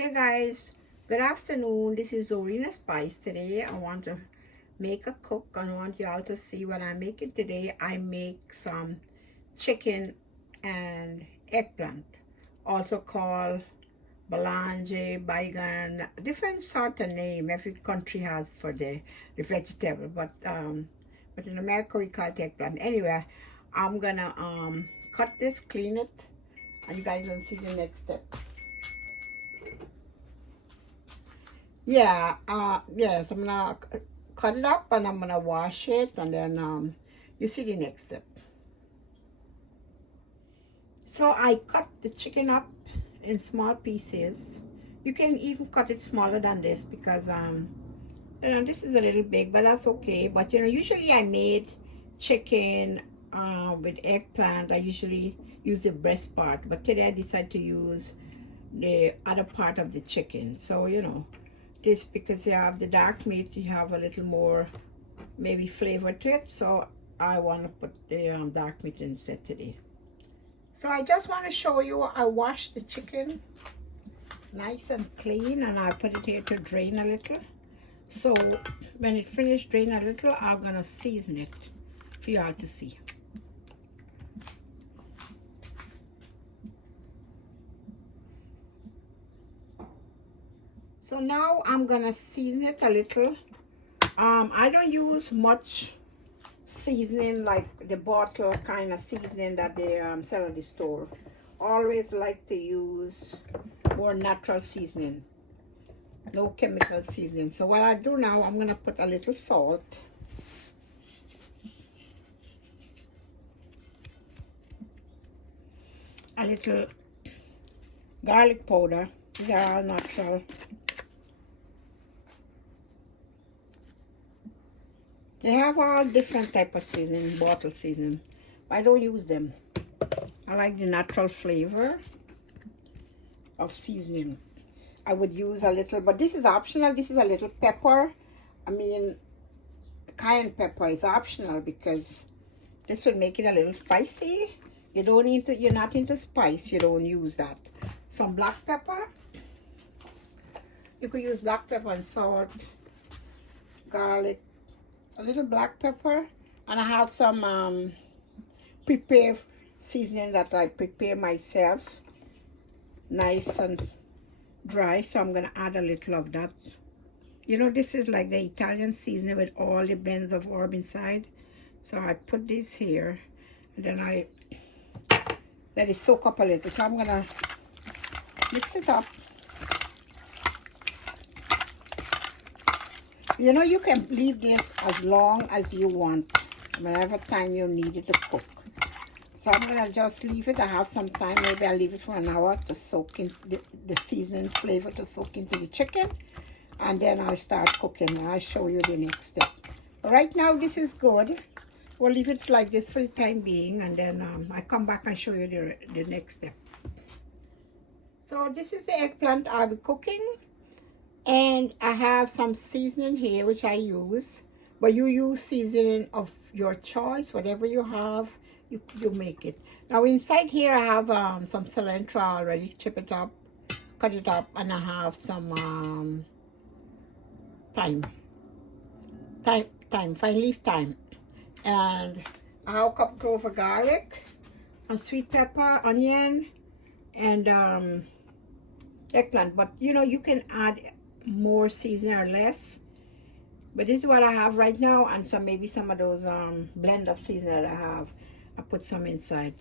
Hey guys, good afternoon. This is Zorina Spice. Today I want to make a cook and I want y'all to see what I'm making today. I make some chicken and eggplant, also called balanjay, Beigan, different sort of name every country has for the vegetable, but in America we call it eggplant. Anyway, I'm gonna cut this, clean it, and you guys will see the next step. Yes, I'm gonna cut it up and I'm gonna wash it, and then you see the next step. So I cut the chicken up in small pieces. You can even cut it smaller than this because this is a little big, but that's okay. But usually I made chicken with eggplant. I usually use the breast part, but today I decided to use the other part of the chicken. So this, because you have the dark meat, you have a little more maybe flavor to it, so I want to put the dark meat instead today. So I just want to show you, I washed the chicken nice and clean and I put it here to drain a little. So when it finished drain a little, I'm gonna season it for you all to see. So now I'm gonna season it a little. I don't use much seasoning like the bottle kind of seasoning that they sell at the store. Always like to use more natural seasoning, no chemical seasoning. So what I do now, I'm gonna put a little salt, a little garlic powder. These are all natural. They have all different type of seasoning, bottle seasoning, but I don't use them. I like the natural flavor of seasoning. I would use a little, but this is optional. This is a little pepper. I mean, cayenne pepper is optional because this would make it a little spicy. You don't need to, you're not into spice, you don't use that. Some black pepper. You could use black pepper and salt, garlic, a little black pepper, and I have some prepared seasoning that I prepare myself, nice and dry, so I'm gonna add a little of that. This is like the Italian seasoning with all the blends of herb inside. So I put this here and then I let it soak up a little. So I'm gonna mix it up. You can leave this as long as you want, whenever time you need it to cook. So I'm gonna just leave it. I have some time, maybe I'll leave it for an hour to soak in the seasoned flavor to soak into the chicken, and then I'll start cooking and I'll show you the next step. But right now this is good. We'll leave it like this for the time being, and then I come back and show you the next step. So this is the eggplant I'll be cooking. And I have some seasoning here which I use, but you use seasoning of your choice. Whatever you have, you make it. Now inside here I have some cilantro already. Chip it up, cut it up, and I have some thyme, fine leaf thyme, and I have a cup clove of garlic, and sweet pepper, onion, and eggplant. But you can add more seasoning or less, but this is what I have right now, and maybe some of those blend of seasoning that I have, I put some inside.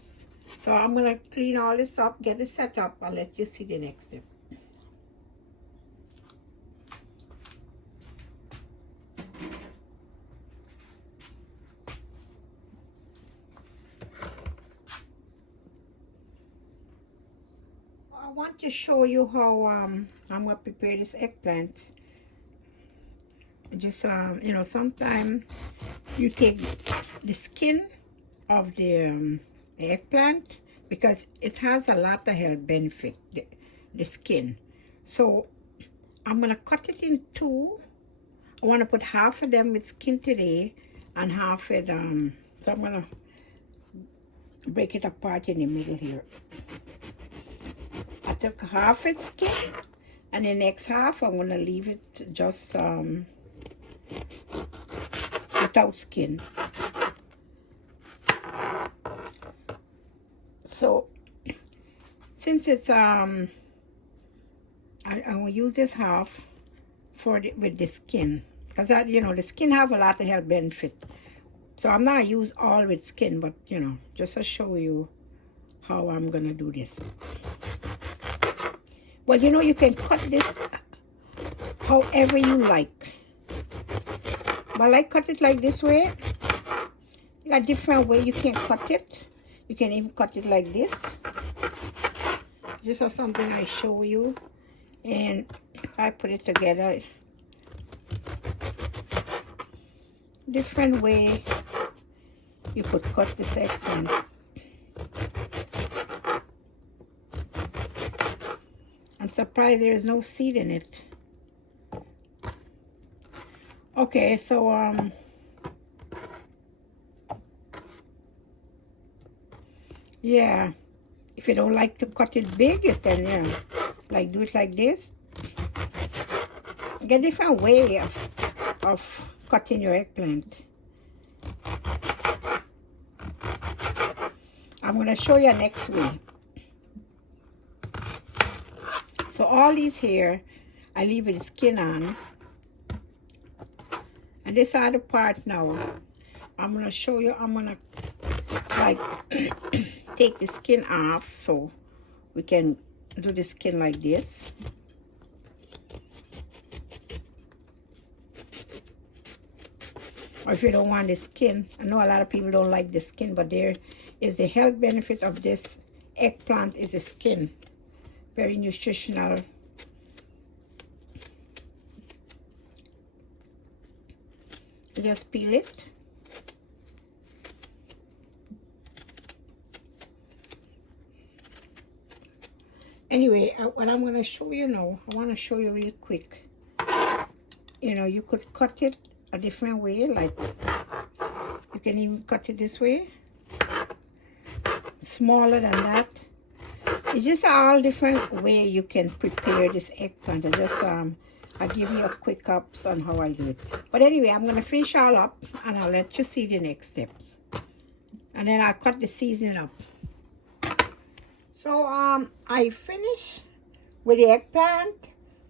So I'm gonna clean all this up, get it set up. I'll let you see the next step. I want to show you how I'm gonna prepare this eggplant. Just sometimes you take the skin of the eggplant because it has a lot of health benefit, the skin. So I'm gonna cut it in two. I want to put half of them with skin today and half it so I'm gonna break it apart in the middle here. I took half its skin And the next half, I'm going to leave it just without skin. So, since it's, I'm going to use this half for with the skin. Because, you know, the skin have a lot of health benefit. So, I'm not going to use all with skin, but, you know, just to show you how I'm going to do this. Well, you know, you can cut this however you like. But I cut it like this way. You got different way you can cut it. You can even cut it like this. This is something I show you. And I put it together. Different way you could cut this eggplant. I'm surprised there is no seed in it. Okay, so yeah, if you don't like to cut it big, you can, yeah, like do it like this. Get different way of cutting your eggplant. I'm gonna show you next way. So all these here, I leave the skin on. And this other part now, I'm gonna show you, I'm gonna like take the skin off so we can do the skin like this. Or if you don't want the skin, I know a lot of people don't like the skin, but there is the health benefit of this eggplant is the skin. Very nutritional. Just peel it. Anyway, what I'm going to show you now, I want to show you real quick. You know, you could cut it a different way, like you can even cut it this way, smaller than that. It's just all different way you can prepare this eggplant. I just I'll give you a quick ups on how I do it. But anyway, I'm gonna finish all up and I'll let you see the next step. And then I'll cut the seasoning up. So I finish with the eggplant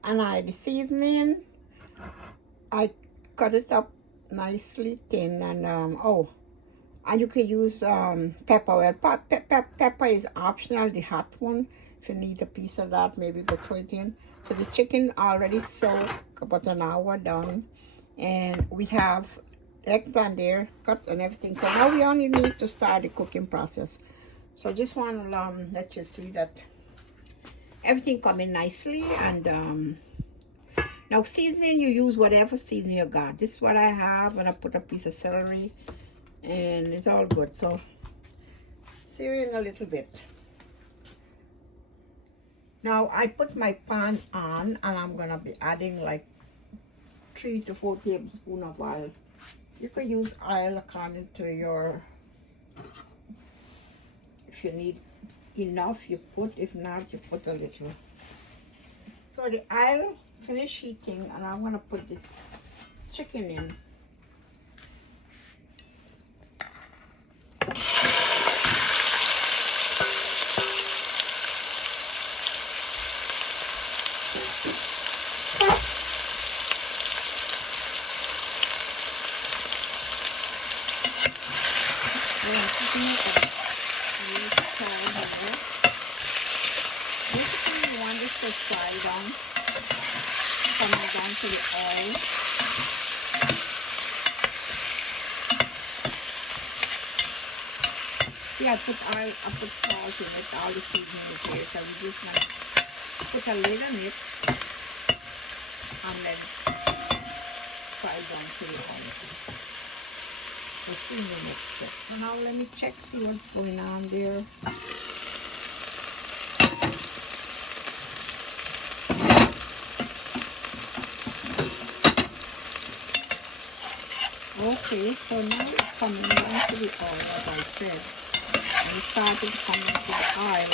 and the seasoning. I cut it up nicely thin and and you can use pepper. Well, pepper is optional, the hot one. If you need a piece of that, maybe go throw it in. So the chicken already soaked, about an hour done. And we have the eggplant there, cut and everything. So now we only need to start the cooking process. So I just want to let you see that everything coming nicely. And now seasoning, you use whatever seasoning you got. This is what I have, and I put a piece of celery. And it's all good. So see you in a little bit. Now I put my pan on and I'm gonna be adding like 3 to 4 tablespoons of oil. You could use oil according to your, if you need enough you put, if not you put a little. So the oil finished heating and I'm gonna put the chicken in. Basically, you want this to fry down, coming down to the oil. See, I put salt in it, all the seasoning is here, so we just gonna put a lid on it and then fry down to the oil. We'll see in the next step. So now let me check, see what's going on there. Okay, so now it's coming down to the oil, as I said. And it started coming to the oil.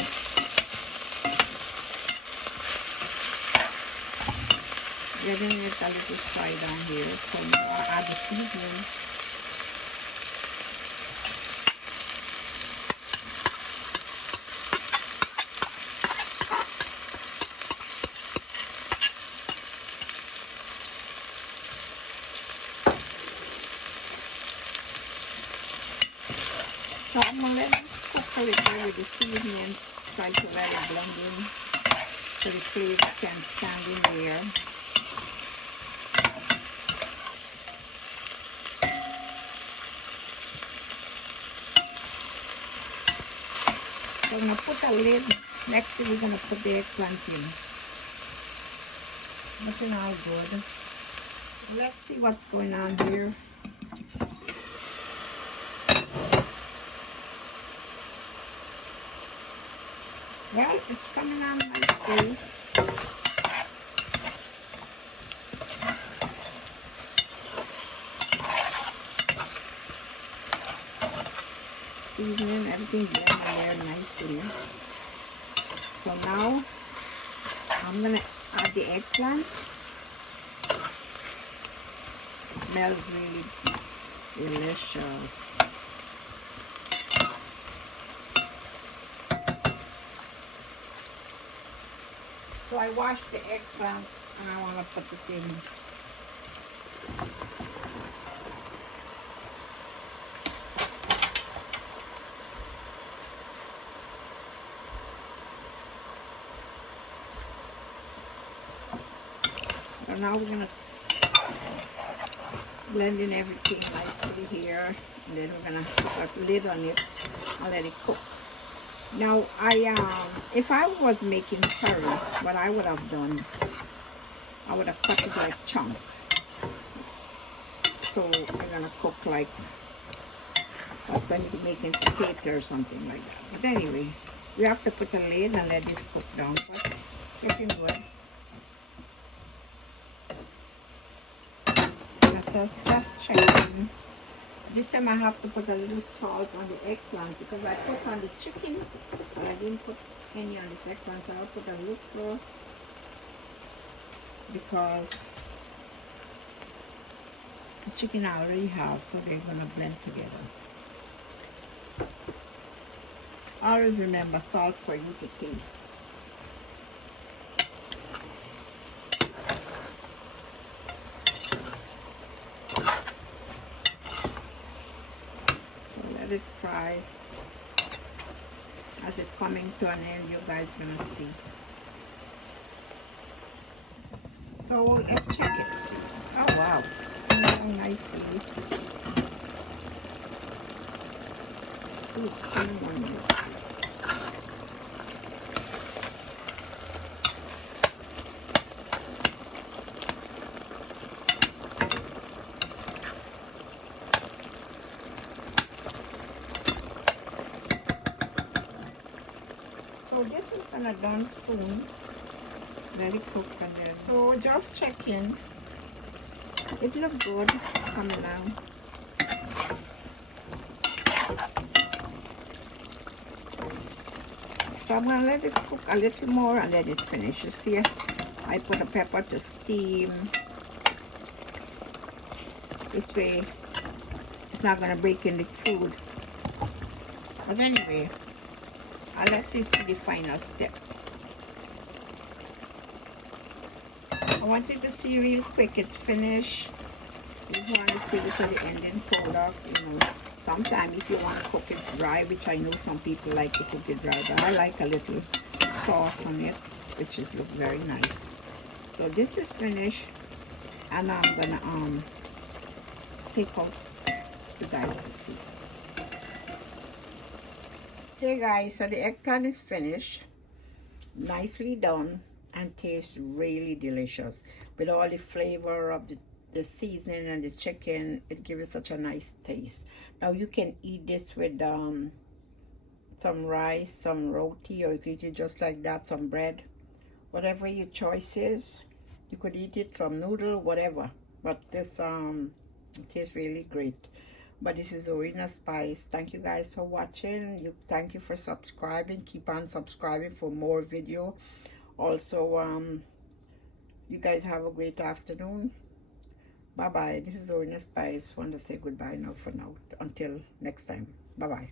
Letting it a little fry down here. So now I add the seasoning. So I'm going to let this cook a little with the seasoning. Try to let it blend in so the flavor can stand in there. So I'm going to put a lid. Next we're going to put the eggplant in. Looking all good. Let's see what's going on here. Well, it's coming on nicely. Seasoning, everything blended there nicely. So now I'm gonna add the eggplant. Smells really delicious. So I washed the eggplant and I want to put it in. So now we're going to blend in everything nicely here. And then we're going to put a lid on it and let it cook. Now, if I was making curry, what I would have done, I would have cut it like chunks. So I'm gonna cook like when you're making potato or something like that. But anyway, we have to put a lid and let this cook down. But looking good. So just checking. This time I have to put a little salt on the eggplant because I put on the chicken, but I didn't put any on this eggplant, so I'll put a little because the chicken I already have, so they're gonna blend together. Always remember salt for you to taste. Let it fry. As it coming to an end, you guys gonna see. So let's check it. See. Oh wow, it's coming along nicely. See, it's coming along nicely. So this is gonna done soon. Let it cook and then. So just check in. It looks good coming out. So I'm gonna let it cook a little more and let it finish. You see, I put a pepper to steam. This way, it's not gonna break in the food. But anyway, I'll let you see the final step. I wanted to see real quick it's finished. You want to see this at the ending product, you know. Sometimes if you want to cook it dry, which I know some people like to cook it dry, but I like a little sauce on it, which is look very nice. So this is finished, and I'm gonna take out you guys to see. Okay guys, so the eggplant is finished, nicely done, and tastes really delicious with all the flavor of the seasoning and the chicken. It gives it such a nice taste. Now you can eat this with some rice, some roti, or you could eat it just like that, some bread, whatever your choice is. You could eat it some noodle, whatever, but this it tastes really great. But this is Arena Spice. Thank you guys for watching. Thank you for subscribing. Keep on subscribing for more video. Also You guys have a great afternoon. Bye bye. This is Orina Spice. Want to say goodbye now for now. Until next time. Bye bye.